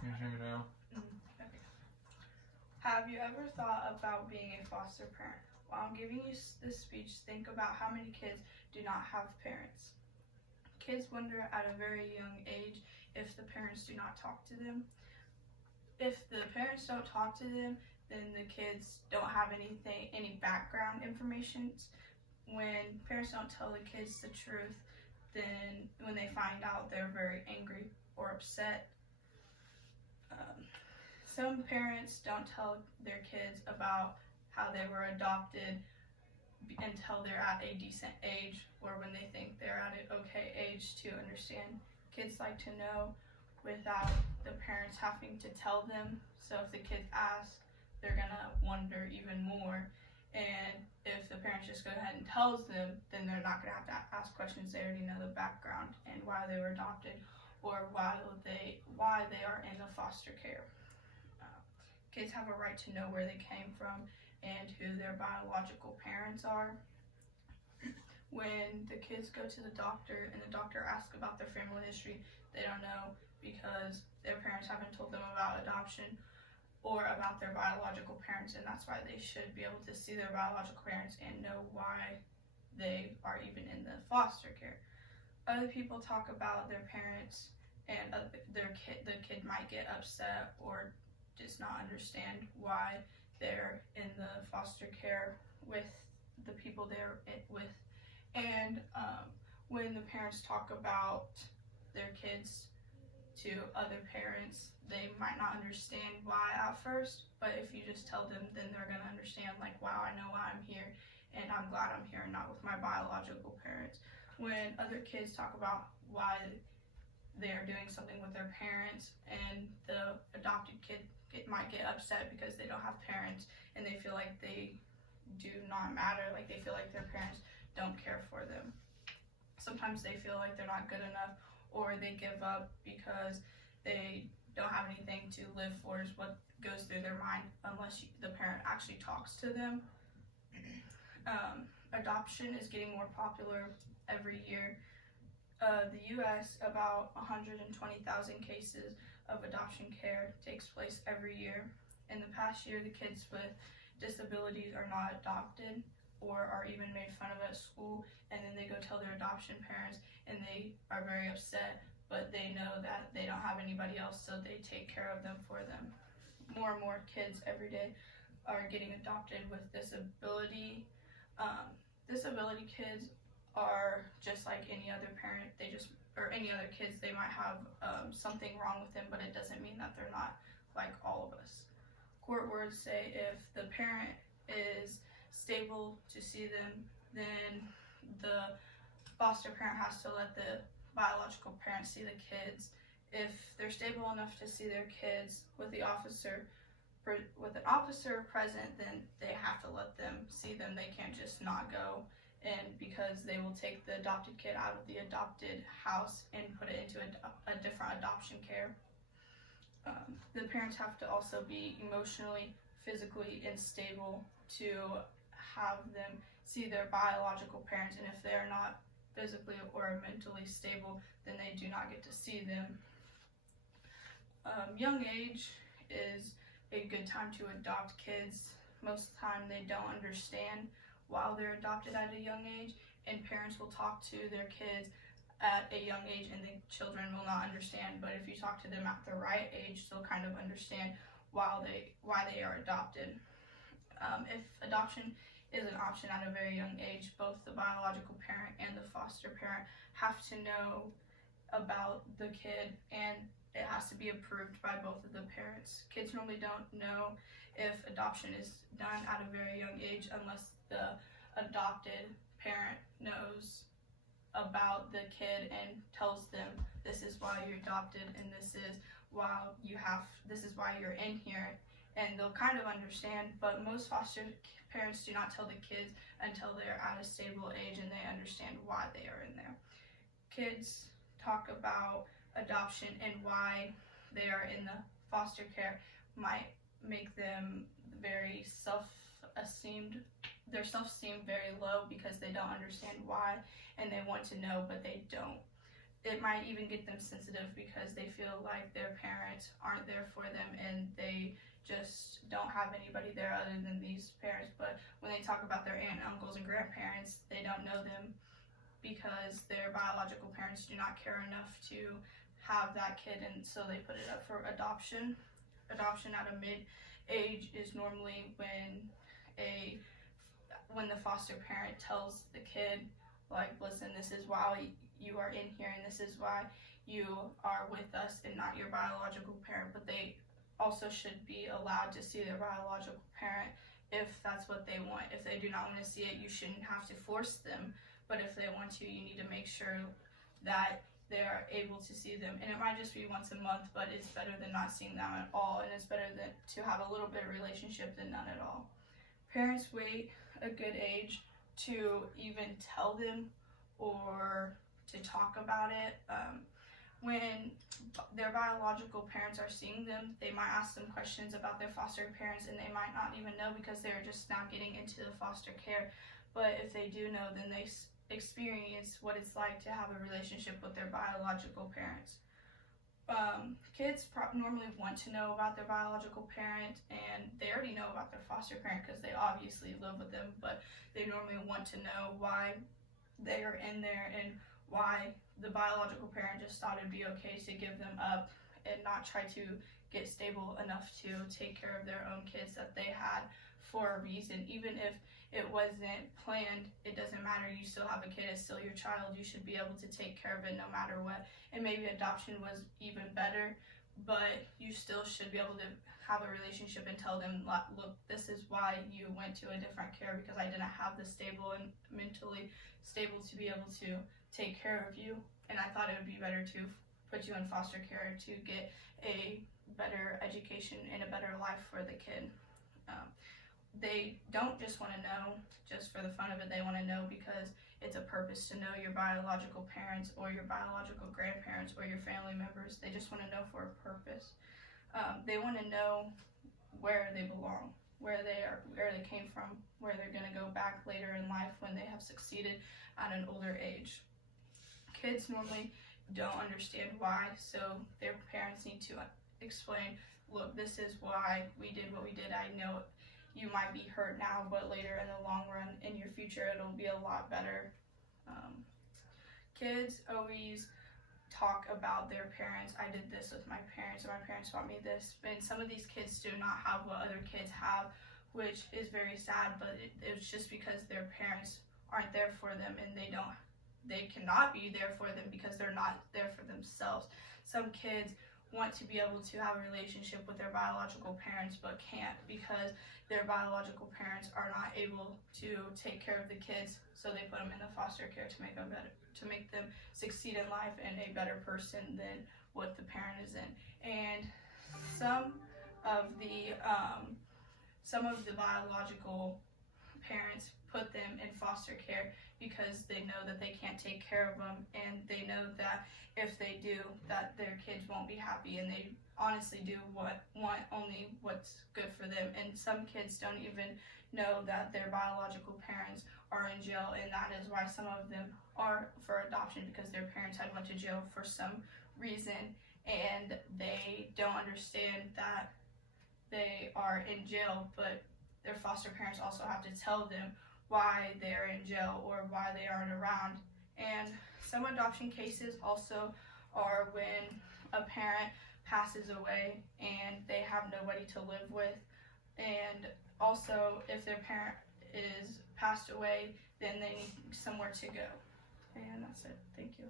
Can you hear me now? Okay. Have you ever thought about being a foster parent? While I'm giving you this speech, think about how many kids do not have parents. Kids wonder at a very young age if the parents do not talk to them. If the parents don't talk to them, then the kids don't have any background information. When parents don't tell the kids the truth, then when they find out, they're very angry or upset. Some parents don't tell their kids about how they were adopted until they're at a decent age, or when they think they're at an okay age to understand. Kids like to know without the parents having to tell them. So if the kids ask, they're gonna wonder even more. And if the parents just go ahead and tells them, then they're not gonna have to ask questions. They already know the background and why they were adopted, or why they are in the foster care. Kids have a right to know where they came from and who their biological parents are. When the kids go to the doctor and the doctor asks about their family history, they don't know because their parents haven't told them about adoption or about their biological parents, and that's why they should be able to see their biological parents and know why they are even in the foster care. Other people talk about their parents, and the kid might get upset or does not understand why they're in the foster care with the people they're with. And when the parents talk about their kids to other parents, they might not understand why at first, but if you just tell them, then they're going to understand, like, wow, I know why I'm here, and I'm glad I'm here and not with my biological parents. When other kids talk about why they're doing something with their parents, and the adopted kid might get upset because they don't have parents and they feel like they do not matter, like they feel like their parents don't care for them. Sometimes they feel like they're not good enough, or they give up because they don't have anything to live for, is what goes through their mind, unless the parent actually talks to them. Adoption is getting more popular every year. The U.S., about 120,000 cases of adoption care takes place every year. In the past year, the kids with disabilities are not adopted or are even made fun of at school, and then they go tell their adoption parents and they are very upset, but they know that they don't have anybody else, so they take care of them for them. More and more kids every day are getting adopted with disability. Disability kids are just like any other parent. Any other kids, they might have something wrong with them, but it doesn't mean that they're not like all of us. Court words say if the parent is stable to see them, then the foster parent has to let the biological parent see the kids. If they're stable enough to see their kids with an officer present, then they have to let them see them. They can't just not go, and because they will take the adopted kid out of the adopted house and put it into a different adoption care. The parents have to also be emotionally, physically, and stable to have them see their biological parents, and if they're not physically or mentally stable, then they do not get to see them. Young age is a good time to adopt kids. Most of the time they don't understand while they're adopted at a young age, and parents will talk to their kids at a young age and the children will not understand, but if you talk to them at the right age, they'll kind of understand why they are adopted. If adoption is an option at a very young age, both the biological parent and the foster parent have to know about the kid, and it has to be approved by both of the parents. Kids normally don't know if adoption is done at a very young age unless the adopted parent knows about the kid and tells them, this is why you're adopted and this is why you're in here, and they'll kind of understand. But most foster parents do not tell the kids until they're at a stable age and they understand why they are in there. Kids talk about adoption and why they are in the foster care might make them very self-esteemed. Their self-esteem very low because they don't understand why, and they want to know, but they don't. it might even get them sensitive because they feel like their parents aren't there for them and they just don't have anybody there other than these parents. But when they talk about their aunt, uncles, and grandparents, they don't know them because their biological parents do not care enough to have that kid, and so they put it up for adoption. Adoption at a mid-age is normally when the foster parent tells the kid, like, listen, this is why you are in here and this is why you are with us and not your biological parent. But they also should be allowed to see their biological parent if that's what they want. If they do not want to see it, you shouldn't have to force them, but if they want to, you need to make sure that they're able to see them. And it might just be once a month, but it's better than not seeing them at all, and it's better than to have a little bit of relationship than none at all. Parents wait a good age to even tell them or to talk about it. When their biological parents are seeing them, they might ask them questions about their foster parents, and they might not even know because they're just now getting into the foster care. But if they do know, then they experience what it's like to have a relationship with their biological parents. Kids normally want to know about their biological parent, and they already know about their foster parent because they obviously live with them, but they normally want to know why they are in there and why the biological parent just thought it'd be okay to give them up and not try to get stable enough to take care of their own kids that they had for a reason. Even if it wasn't planned, it doesn't matter. You still have a kid, it's still your child. You should be able to take care of it no matter what. And maybe adoption was even better, but you still should be able to have a relationship and tell them, look, this is why you went to a different care, because I didn't have the stable and mentally stable to be able to take care of you, and I thought it would be better to put you in foster care to get a better education and a better life for the kid. They don't just want to know just for the fun of it. They want to know because it's a purpose to know your biological parents or your biological grandparents or your family members. They just want to know for a purpose. They want to know where they belong, where they came from, where they're going to go back later in life when they have succeeded at an older age. Kids normally don't understand why, so their parents need to explain, look, this is why we did what we did. I know you might be hurt now, but later in the long run, in your future, it'll be a lot better. Kids always talk about their parents. I did this with my parents, and my parents taught me this. And some of these kids do not have what other kids have, which is very sad, but it's just because their parents aren't there for them, and they cannot be there for them because they're not there for themselves. Some kids want to be able to have a relationship with their biological parents but can't because their biological parents are not able to take care of the kids, so they put them in the foster care to make them better, to make them succeed in life and a better person than what the parent is in. And some of the biological parents put them in foster care because they know that they can't take care of them, and they know that if they do, that their kids won't be happy, and they honestly do want only what's good for them. And some kids don't even know that their biological parents are in jail, and that is why some of them are for adoption, because their parents had went to jail for some reason, and they don't understand that they are in jail, but their foster parents also have to tell them why they're in jail or why they aren't around. And some adoption cases also are when a parent passes away and they have nobody to live with, and also if their parent is passed away, then they need somewhere to go. And that's it. Thank you.